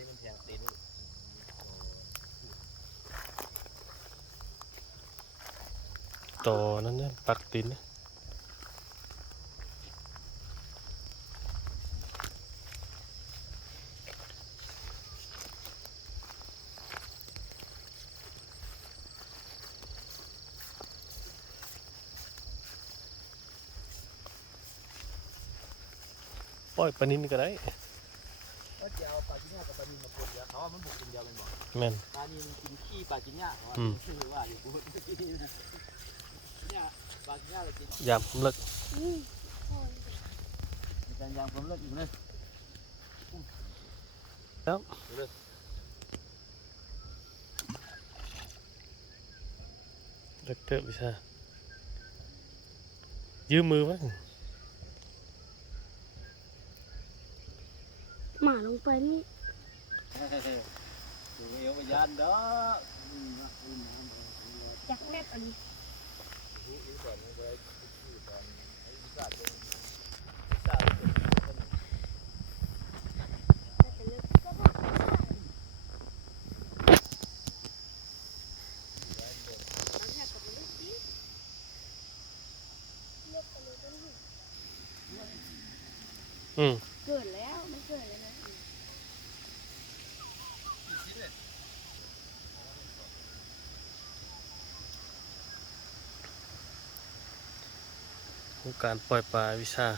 นี้มันแทงตีนต่อนั่นเนี่ยปักตีนปล่อยปลานินก็ได้ก็จะเอาปลาจิ้งหญ้ากับปลานิลมาปนเดียวเขาว่ามันบุกกินเดียวกันหมด แม่น ปลานิลกินขี้ปลาจิ้งหญ้าว่าชื่อว่าอยู่บุกกินนะเนี่ยปลาจิ้งหญ้าเลยกิน ยามเลิก มีการยางผมเลิกอีกเลย แล้วเลิกเถอะวิชายืมมือไว้ หมาลงไปนี่ ดูเอวไปยันเด้อ จักแม่อันนี้เกิดแล้วไม่เกิดเลยนะ การปล่อยปลาวิชา